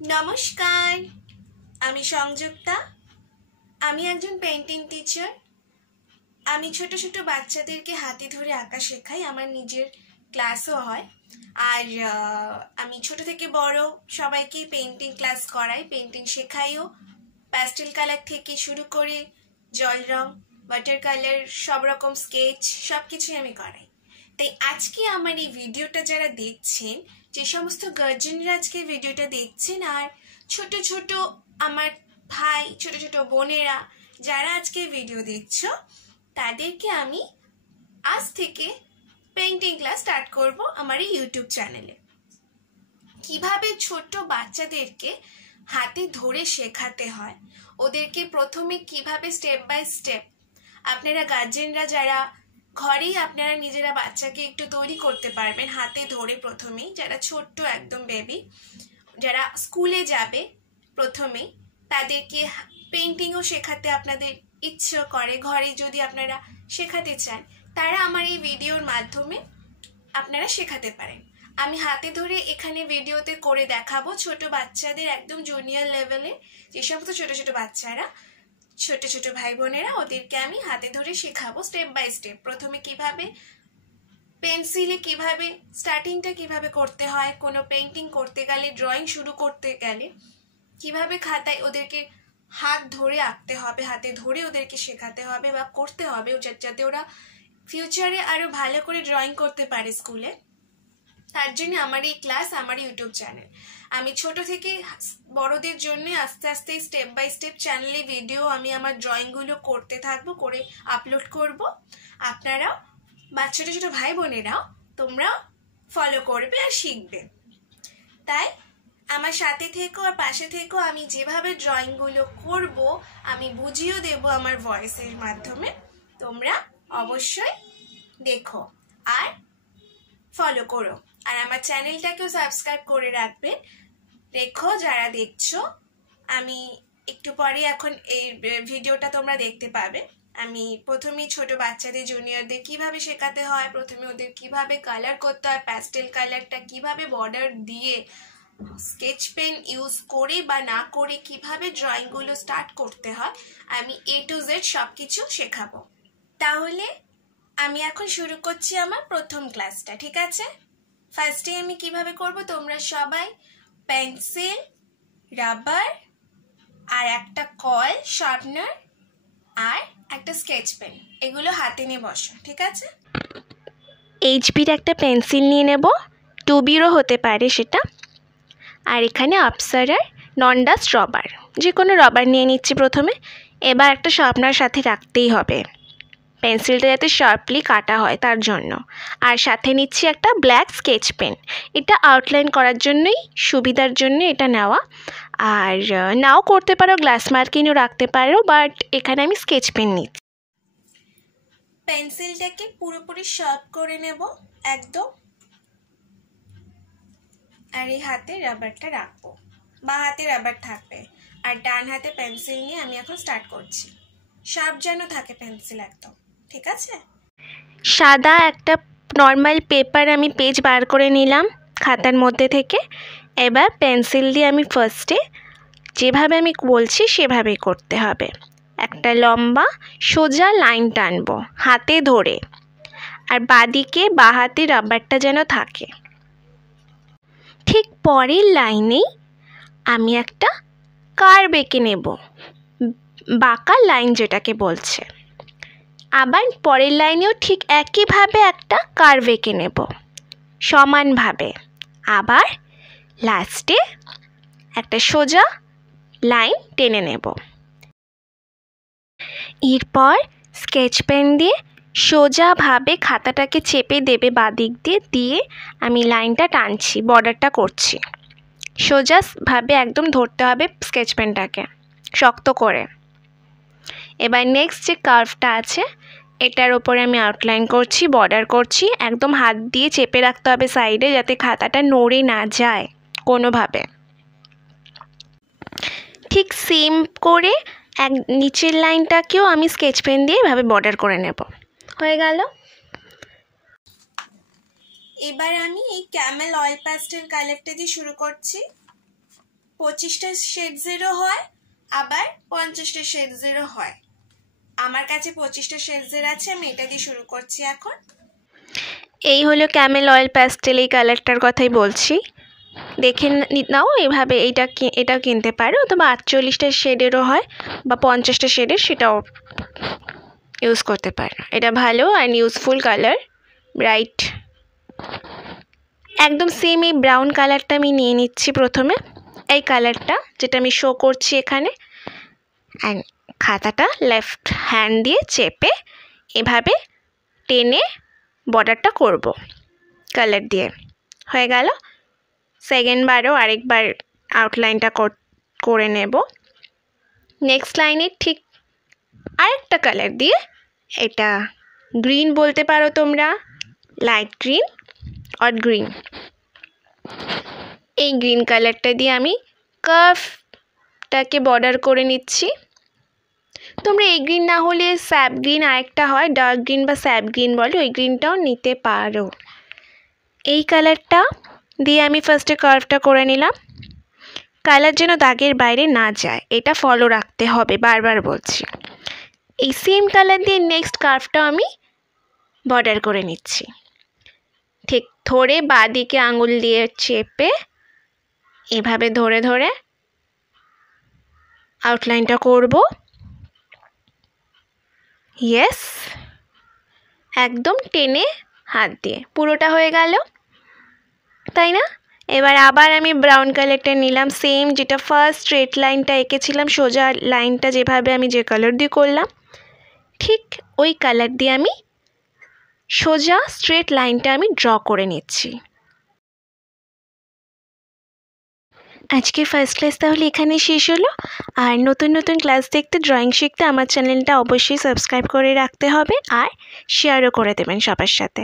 নমস্কার, আমি সংযুক্তা। আমি একজন পেইন্টিং টিচার। আমি ছোট ছোট বাচ্চাদেরকে হাতে ধরে আঁকা শেখাই। আমার নিজের ক্লাসও হয়। আর আমি ছোট থেকে বড় সবাইকেই পেইন্টিং ক্লাস করাই, পেইন্টিং শেখাইও। প্যাস্টেল কালার থেকে শুরু করে জল রং, ওয়াটার কালার, সব রকম স্কেচ সব কিছুই আমি করাই। তাই আজকে আমার এই ভিডিওটা যারা দেখছেন, যে সমস্ত গার্জেনরা আজকে ভিডিওটা দেখছেন, আর ছোট ছোট আমার ভাই, ছোট ছোট বোনেরা যারা আজকে ভিডিও দেখছো, তাদেরকে আমি আজ থেকে পেইন্টিং ক্লাস স্টার্ট করব আমার এই ইউটিউব চ্যানেলে। কিভাবে ছোট বাচ্চাদেরকে হাতে ধরে শেখাতে হয়, ওদেরকে প্রথমে কিভাবে স্টেপ বাই স্টেপ আপনারা গার্জেনরা যারা ঘরেই আপনারা নিজেরা বাচ্চাকে একটু তৈরি করতে পারবেন হাতে ধরে। প্রথমেই যারা ছোট্ট একদম বেবি, যারা স্কুলে যাবে প্রথমেই, তাদেরকে পেইন্টিংও শেখাতে আপনাদের ইচ্ছে করে, ঘরে যদি আপনারা শেখাতে চান, তারা আমার এই ভিডিওর মাধ্যমে আপনারা শেখাতে পারেন। আমি হাতে ধরে এখানে ভিডিওতে করে দেখাবো ছোট বাচ্চাদের, একদম জুনিয়র লেভেলে যে সমস্ত ছোট ছোট বাচ্চারা, ছোট ছোট ভাই বোনেরা, ওদেরকে আমি হাতে ধরে শেখাবো স্টেপ বাই স্টেপ। প্রথমে কিভাবে পেন্সিলে কিভাবে স্টার্টিংটা কিভাবে করতে হয়, কোনো পেইন্টিং করতে গেলে, ড্রয়িং শুরু করতে গেলে কিভাবে খাতায় ওদেরকে হাত ধরে আঁকতে হবে, হাতে ধরে ওদেরকে শেখাতে হবে বা করতে হবে, যাতে ওরা ফিউচারে আরো ভালো করে ড্রয়িং করতে পারে স্কুলে। তার জন্য আমার এই ক্লাস, আমার ইউটিউব চ্যানেল। আমি ছোট থেকে বড়দের জন্য আস্তে আস্তে স্টেপ বাই স্টেপ চ্যানেলে ভিডিও আমি আমার ড্রয়িংগুলো করতে থাকবো, করে আপলোড করব। আপনারাও বা ছোট ছোট ভাই বোনেরাও তোমরাও ফলো করবে আর শিখবে। তাই আমার সাথে থেকো আর পাশে থেকো। আমি যেভাবে ড্রয়িংগুলো করব আমি বুঝিয়েও দেব আমার ভয়েসের মাধ্যমে। তোমরা অবশ্যই দেখো আর ফলো করো, আর আমার চ্যানেলটাকেও সাবস্ক্রাইব করে রাখবেন। দেখো যারা দেখছো, আমি একটু পরে এখন এই ভিডিওটা তোমরা দেখতে পাবে। আমি প্রথমেই ছোট বাচ্চাদের, জুনিয়রদের কিভাবে শেখাতে হয়, প্রথমে ওদের কিভাবে কালার করতে হয়, প্যাস্টেল কালারটা কিভাবে বর্ডার দিয়ে, স্কেচ পেন ইউজ করে বা না করে কিভাবে ড্রয়িংগুলো স্টার্ট করতে হয়, আমি A to Z সব কিছু শেখাবো। তাহলে আমি এখন শুরু করছি আমার প্রথম ক্লাসটা, ঠিক আছে? ফার্স্টে আমি কিভাবে করব, তোমরা সবাই পেন্সিল, রাবার আর একটা কল শার্পনার আর একটা স্কেচ পেন এগুলো হাতে নিয়ে বসো, ঠিক আছে? এইচবির একটা পেন্সিল নিয়ে নেব, 2B'রও হতে পারে সেটা। আর এখানে আপসারার নন ডাস্ট রবার, যে কোনো রবার নিয়ে নিচ্ছি প্রথমে। এবার একটা শার্পনার সাথে রাখতেই হবে, পেন্সিলটা যাতে শার্পলি কাটা হয় তার জন্য। আর সাথে নিচ্ছি একটা ব্ল্যাক স্কেচ পেন, এটা আউটলাইন করার জন্যই, সুবিধার জন্য এটা নেওয়া। আর নাও করতে পারো, গ্লাস মার্কিংও রাখতে পারো, বাট এখানে আমি স্কেচ পেন নিচ্ছি। পেন্সিলটাকে পুরোপুরি শার্প করে নেব একদম, আর এই হাতে রাবারটা রাখবো, বা হাতে রাবার থাকবে, আর ডান হাতে পেন্সিল নিয়ে আমি এখন স্টার্ট করছি। শার্প যেন থাকে পেন্সিল একদম, ঠিক আছে? সাদা একটা নর্মাল পেপার আমি পেজ বার করে নিলাম খাতার মধ্যে থেকে। এবার পেন্সিল দিয়ে আমি ফার্স্টে যেভাবে আমি বলছি সেভাবেই করতে হবে। একটা লম্বা সোজা লাইন টানবো হাতে ধরে, আর বাঁদিকে বাঁ হাতে রাবারটা যেন থাকে। ঠিক পরের লাইনেই আমি একটা কার্ভ এঁকে নেব, বাঁকা লাইন যেটাকে বলছে। আবার পরের লাইনেও ঠিক একইভাবে একটা কার্ভ এঁকে নেব সমানভাবে। আবার লাস্টে একটা সোজা লাইন টেনে নেব। এরপর স্কেচ পেন দিয়ে সোজাভাবে খাতাটাকে চেপে দেবে বাঁদিক দিয়ে আমি লাইনটা টানছি, বর্ডারটা করছি। সোজাভাবে একদম ধরতে হবে স্কেচ পেনটাকে শক্ত করে। এবার নেক্সট যে কার্ভটা আছে এটার ওপরে আমি আউটলাইন করছি, বর্ডার করছি। একদম হাত দিয়ে চেপে রাখতে হবে সাইডে, যাতে খাতাটা নড়ে না যায় কোনোভাবে। ঠিক সেম করে নিচের লাইনটাকেও আমি স্কেচ পেন দিয়ে এভাবে বর্ডার করে নেব। হয়ে গেল। এবার আমি এই ক্যামেল অয়েল প্যাস্টেল কালারটা দিয়ে শুরু করছি। 25টা শেডসেরও হয়, আবার 50টা শেডসেরও হয়। আমার কাছে 25টা শেডসের আছে, আমি এটা দিয়ে শুরু করছি এখন। এই হলো ক্যামেল অয়েল প্যাস্টেল, এই কালারটার কথাই বলছি। দেখে নাও, এভাবে এটা কিনতে পারো, অথবা 48টা শেডেরও হয় বা 50টা শেডের, সেটাও ইউজ করতে পারো। এটা ভালো অ্যান্ড ইউজফুল কালার, ব্রাইট। একদম সেম এই ব্রাউন কালারটা আমি নিয়ে নিচ্ছি প্রথমে, এই কালারটা যেটা আমি শো করছি এখানে, অ্যান্ড খাতাটা লেফট হ্যান্ড দিয়ে চেপে এভাবে টেনে বর্ডারটা করব কালার দিয়ে। হয়ে গেল। সেকেন্ড বারও আরেকবার আউটলাইনটা করে নেব। নেক্সট লাইনে ঠিক আরেকটা কালার দিয়ে, এটা গ্রিন বলতে পারো তোমরা, লাইট গ্রিন অর গ্রিন। এই গ্রিন কালারটা দিয়ে আমি কার্ভটাকে বর্ডার করে নিচ্ছি। তোমরা এই গ্রিন না হলে স্যাপ গ্রিন আরেকটা হয়, ডার্ক গ্রিন বা স্যাপ গ্রিন বলে, ওই গ্রিনটাও নিতে পারো। এই কালারটা দিয়ে আমি ফার্স্টে কার্ভটা করে নিলাম। কালার যেন দাগের বাইরে না যায়, এটা ফলো রাখতে হবে, বারবার বলছি। এই সেম কালার দিয়ে নেক্সট কার্ভটাও আমি বর্ডার করে নিচ্ছি। ঠিক ধরে বাঁদিকে আঙুল দিয়ে চেপে এভাবে ধরে ধরে আউটলাইনটা করব। ইয়েস, একদম টেনে হাত দিয়ে পুরোটা হয়ে গেল, তাই না? এবার আবার আমি ব্রাউন কালারটা নিলাম, সেম যেটা ফার্স্ট স্ট্রেট লাইনটা এঁকেছিলাম, সোজা লাইনটা যেভাবে আমি যে কালার দিয়ে করলাম, ঠিক ওই কালার দিয়ে আমি সোজা স্ট্রেট লাইনটা আমি ড্র করে নিচ্ছি। আজকের ফার্স্ট ক্লাস তাহলে এখানে শেষ হলো। আর নতুন নতুন ক্লাস দেখতে, ড্রয়িং শিখতে আমার চ্যানেলটা অবশ্যই সাবস্ক্রাইব করে রাখতে হবে, আর শেয়ারও করে দেবেন সবার সাথে।